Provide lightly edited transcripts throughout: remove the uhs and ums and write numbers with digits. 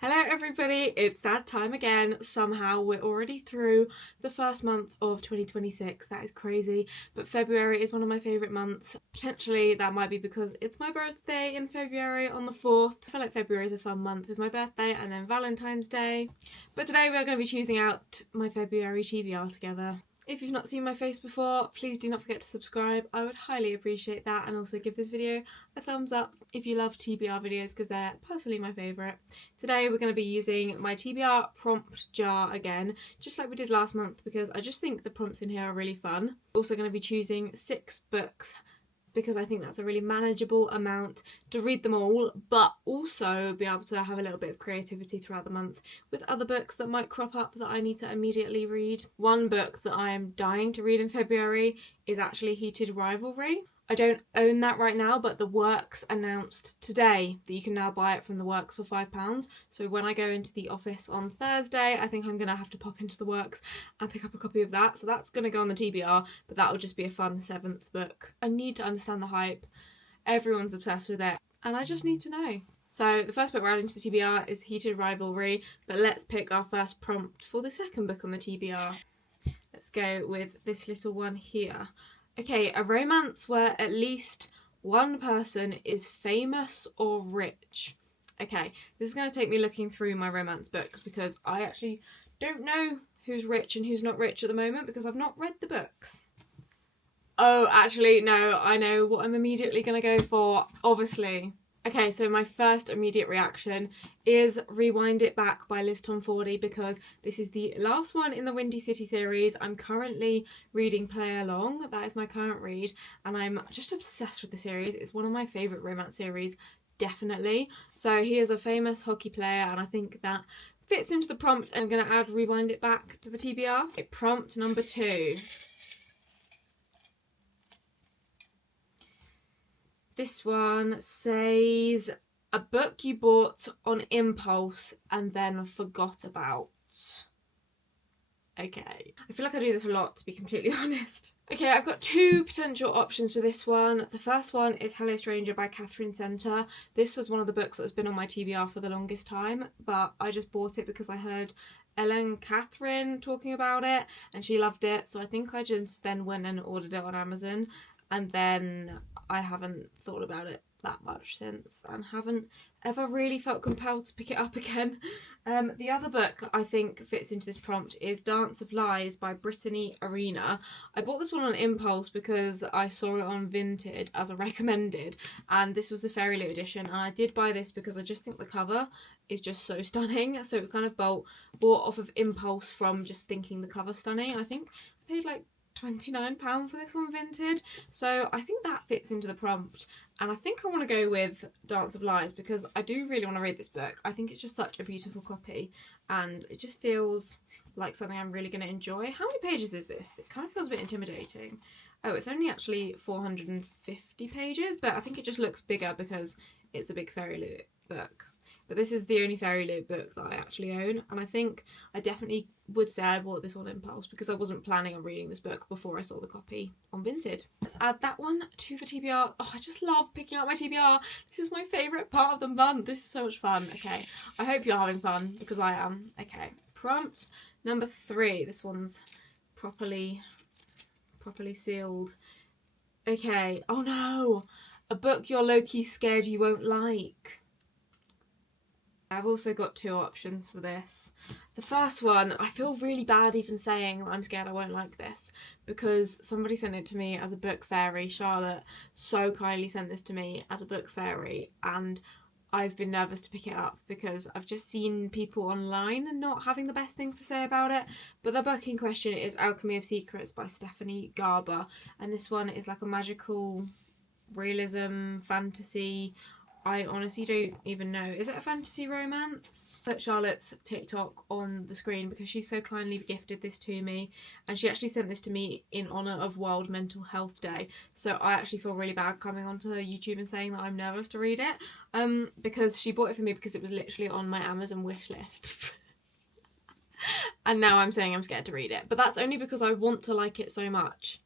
Hello everybody, it's that time again. Somehow we're already through the first month of 2026. That is crazy, but February is one of my favourite months. Potentially that might be because it's my birthday in February on the 4th. I feel like February is a fun month with my birthday and then Valentine's Day. But today we're going to be choosing out my February TBR together. If you've not seen my face before, please do not forget to subscribe. I would highly appreciate that, and also give this video a thumbs up if you love TBR videos because they're personally my favourite. Today we're going to be using my TBR prompt jar again, just like we did last month, because I just think the prompts in here are really fun. Also going to be choosing 6 books because I think that's a really manageable amount to read them all, but also be able to have a little bit of creativity throughout the month with other books that might crop up that I need to immediately read. One book that I am dying to read in February is actually Heated Rivalry. I don't own that right now, but the Works announced today that you can now buy it from the Works for £5. So when I go into the office on Thursday, I think I'm going to have to pop into the Works and pick up a copy of that. So that's going to go on the TBR, but that will just be a fun 7th book. I need to understand the hype. Everyone's obsessed with it, and I just need to know. So the first book we're adding to the TBR is Heated Rivalry, but let's pick our first prompt for the second book on the TBR. Let's go with this little one here. Okay, a romance where at least one person is famous or rich. Okay, this is going to take me looking through my romance books because I actually don't know who's rich and who's not rich at the moment because I've not read the books. Oh, actually, no, I know what I'm immediately going to go for, obviously. Okay, so my first immediate reaction is Rewind It Back by Liz Tomfordy because this is the last one in the Windy City series. I'm currently reading Play Along. That is my current read, and I'm just obsessed with the series. It's one of my favourite romance series, definitely. So he is a famous hockey player, and I think that fits into the prompt. I'm going to add Rewind It Back to the TBR. Okay, prompt number 2. This one says, a book you bought on impulse and then forgot about. Okay, I feel like I do this a lot, to be completely honest. Okay, I've got 2 potential options for this one. The first one is Hello Stranger by Catherine Center. This was one of the books that has been on my TBR for the longest time, but I just bought it because I heard Ellen Catherine talking about it and she loved it, so I think I just then went and ordered it on Amazon, and then I haven't thought about it that much since and haven't ever really felt compelled to pick it up again. The other book I think fits into this prompt is Dance of Lies by Brittany Arena. I bought this one on impulse because I saw it on Vinted as a recommended, and this was the Fairy Loot edition, and I did buy this because I just think the cover is just so stunning, so it was kind of bought off of impulse from just thinking the cover stunning. I think I paid like £29 for this one Vinted, so I think that fits into the prompt, and I think I want to go with Dance of Lies because I do really want to read this book. I think it's just such a beautiful copy and it just feels like something I'm really going to enjoy. How many pages is this? It kind of feels a bit intimidating. Oh, it's only actually 450 pages, but I think it just looks bigger because it's a big Fairy Loot book. But this is the only Fairy Loot book that I actually own, and I think I definitely would say I bought this on impulse because I wasn't planning on reading this book before I saw the copy on Vinted. Let's add that one to the TBR. Oh, I just love picking out my TBR. This is my favourite part of the month. This is so much fun. Okay, I hope you're having fun because I am. Okay, prompt number 3. This one's properly sealed. Okay, oh no, a book you're low-key scared you won't like. I've also got 2 options for this. The first one, I feel really bad even saying that I'm scared I won't like this because somebody sent it to me as a book fairy. Charlotte so kindly sent this to me as a book fairy, and I've been nervous to pick it up because I've just seen people online not having the best things to say about it. But the book in question is Alchemy of Secrets by Stephanie Garber, and this one is like a magical realism fantasy. I honestly don't even know. Is it a fantasy romance? Put Charlotte's TikTok on the screen because she so kindly gifted this to me, and she actually sent this to me in honour of World Mental Health Day. So I actually feel really bad coming onto YouTube and saying that I'm nervous to read it, because she bought it for me because it was literally on my Amazon wish list. And now I'm saying I'm scared to read it. But that's only because I want to like it so much.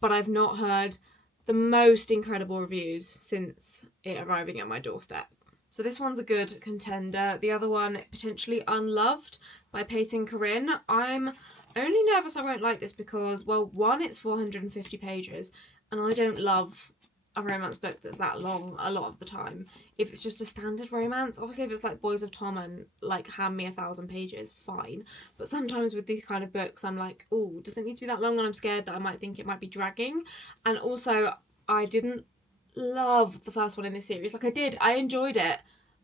But I've not heard the most incredible reviews since it arriving at my doorstep. So this one's a good contender. The other one, potentially Unloved by Peyton Corinne. I'm only nervous I won't like this because, well, one, it's 450 pages, and I don't love a romance book that's that long a lot of the time. If it's just a standard romance, obviously if it's like Boys of Tom and like Hand Me 1,000 pages, fine. But sometimes with these kind of books, I'm like, oh, does it need to be that long? And I'm scared that I might think it might be dragging. And also, I didn't love the first one in this series. Like I enjoyed it.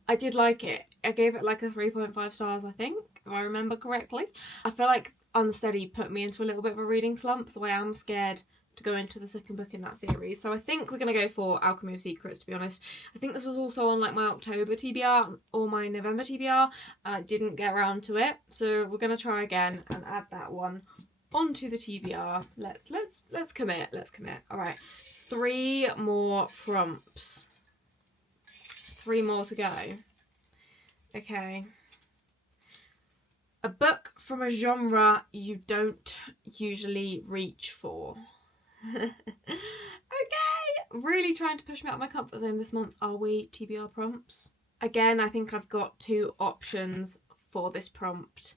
I did like it. I gave it like a 3.5 stars, I think, if I remember correctly. I feel like Unsteady put me into a little bit of a reading slump, so I am scared to go into the second book in that series. So I think we're going to go for Alchemy of Secrets, to be honest. I think this was also on like my October TBR or my November TBR, and I didn't get around to it. So we're going to try again and add that one onto the TBR. Let's commit. All right, 3 more prompts. 3 more to go. Okay. A book from a genre you don't usually reach for. Okay, really trying to push me out of my comfort zone this month, are we, TBR prompts? Again, I think I've got 2 options for this prompt.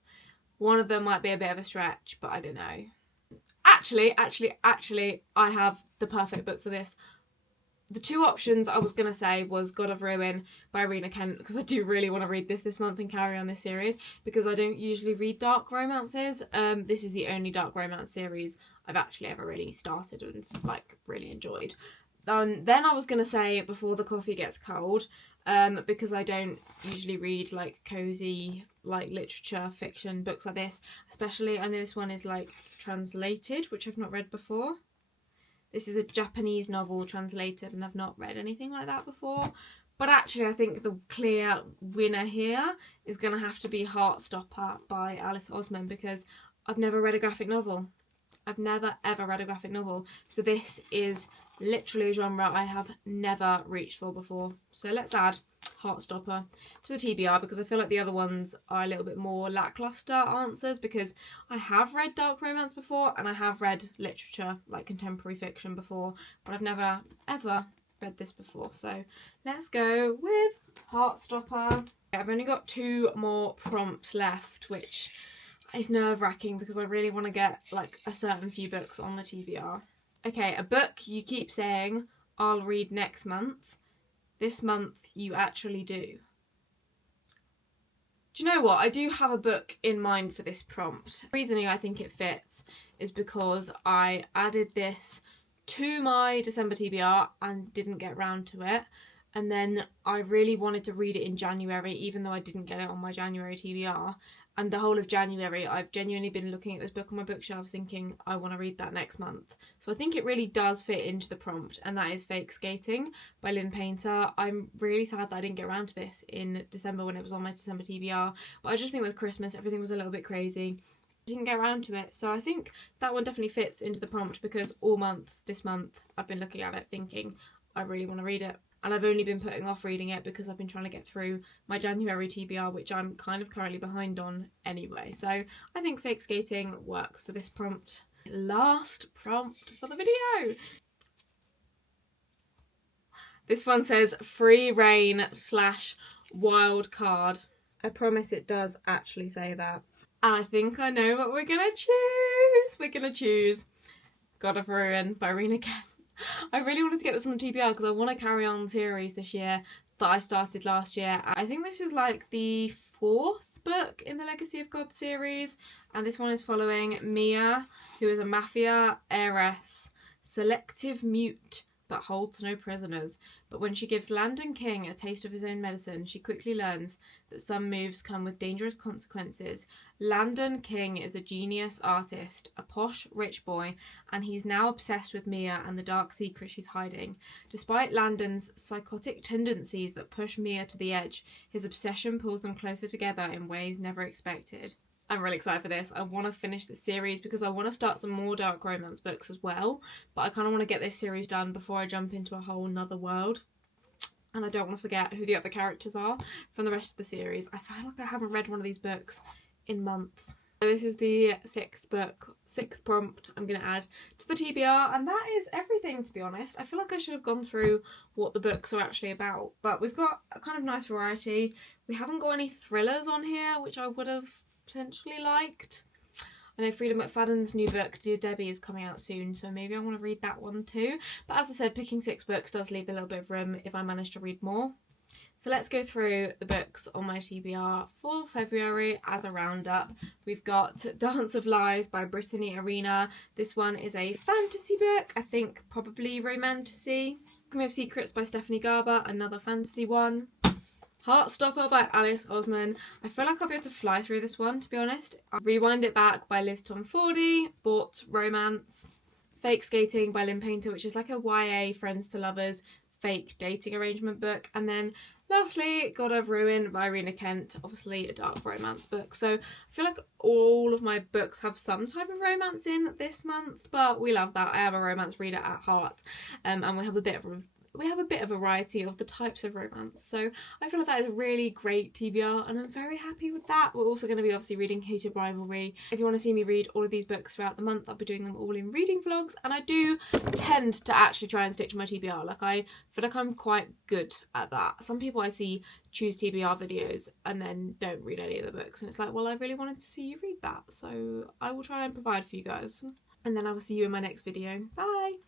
One of them might be a bit of a stretch, but I don't know. Actually, I have the perfect book for this. The 2 options I was going to say was God of Ruin by Rena Kent, because I do really want to read this month and carry on this series, because I don't usually read dark romances. This is the only dark romance series I've actually ever really started and like really enjoyed. Then I was going to say Before the Coffee Gets Cold, because I don't usually read like cozy like literature fiction books like this, especially I know this one is like translated, which I've not read before. This is a Japanese novel translated, and I've not read anything like that before. But actually, I think the clear winner here is going to have to be Heartstopper by Alice Osman, because I've never read a graphic novel. I've never, ever read a graphic novel. So this is literally a genre I have never reached for before. So let's add Heartstopper to the TBR, because I feel like the other ones are a little bit more lackluster answers, because I have read dark romance before and I have read literature like contemporary fiction before, but I've never ever read this before. So let's go with Heartstopper. I've only got 2 more prompts left, which is nerve-wracking because I really want to get like a certain few books on the TBR. Okay, a book you keep saying I'll read next month. This month you actually do. Do you know what? I do have a book in mind for this prompt. The reasoning I think it fits is because I added this to my December TBR and didn't get round to it. And then I really wanted to read it in January, even though I didn't get it on my January TBR. And the whole of January, I've genuinely been looking at this book on my bookshelf thinking, I want to read that next month. So I think it really does fit into the prompt, and that is Fake Skating by Lynn Painter. I'm really sad that I didn't get around to this in December when it was on my December TBR. But I just think with Christmas, everything was a little bit crazy. I didn't get around to it. So I think that one definitely fits into the prompt, because all month, this month, I've been looking at it thinking, I really want to read it. And I've only been putting off reading it because I've been trying to get through my January TBR, which I'm kind of currently behind on anyway. So I think Fake Skating works for this prompt. Last prompt for the video. This one says Free Reign / Wild Card. I promise it does actually say that. And I think I know what we're going to choose. We're going to choose God of Ruin by Rena Kent. I really wanted to get this on the TBR because I want to carry on the series this year that I started last year. I think this is like the 4th book in the Legacy of God series, and this one is following Mia, who is a mafia heiress, selective mute but holds no prisoners. But when she gives Landon King a taste of his own medicine, she quickly learns that some moves come with dangerous consequences. Landon King is a genius artist, a posh rich boy, and he's now obsessed with Mia and the dark secret she's hiding. Despite Landon's psychotic tendencies that push Mia to the edge, his obsession pulls them closer together in ways never expected. I'm really excited for this. I want to finish this series because I want to start some more dark romance books as well, but I kind of want to get this series done before I jump into a whole nother world. And I don't want to forget who the other characters are from the rest of the series. I feel like I haven't read one of these books in months. This is the sixth prompt I'm going to add to the TBR, and that is everything, to be honest. I feel like I should have gone through what the books are actually about, but we've got a kind of nice variety. We haven't got any thrillers on here, which I would have potentially liked. I know Frida McFadden's new book, Dear Debbie, is coming out soon, so maybe I want to read that one too. But as I said, picking 6 books does leave a little bit of room if I manage to read more. So let's go through the books on my TBR for February as a roundup. We've got Dance of Lies by Brittany Arena. This one is a fantasy book, I think probably romantasy. Alchemy of Secrets by Stephanie Garber, another fantasy one. Heartstopper by Alice Osman. I feel like I'll be able to fly through this one, to be honest. Rewind It Back by Liz Tomfordy, sport romance. Fake Skating by Lynn Painter, which is like a YA friends to lovers fake dating arrangement book. And then lastly, God of Ruin by Rena Kent, obviously a dark romance book. So I feel like all of my books have some type of romance in this month, but we love that. I am a romance reader at heart, and we have a bit of a variety of the types of romance. So I feel like that is a really great TBR, and I'm very happy with that. We're also going to be obviously reading Hated Rivalry. If you want to see me read all of these books throughout the month, I'll be doing them all in reading vlogs, and I do tend to actually try and stick to my TBR. Like, I feel like I'm quite good at that. Some people I see choose TBR videos and then don't read any of the books, and it's like, well, I really wanted to see you read that, so I will try and provide for you guys. And then I will see you in my next video. Bye!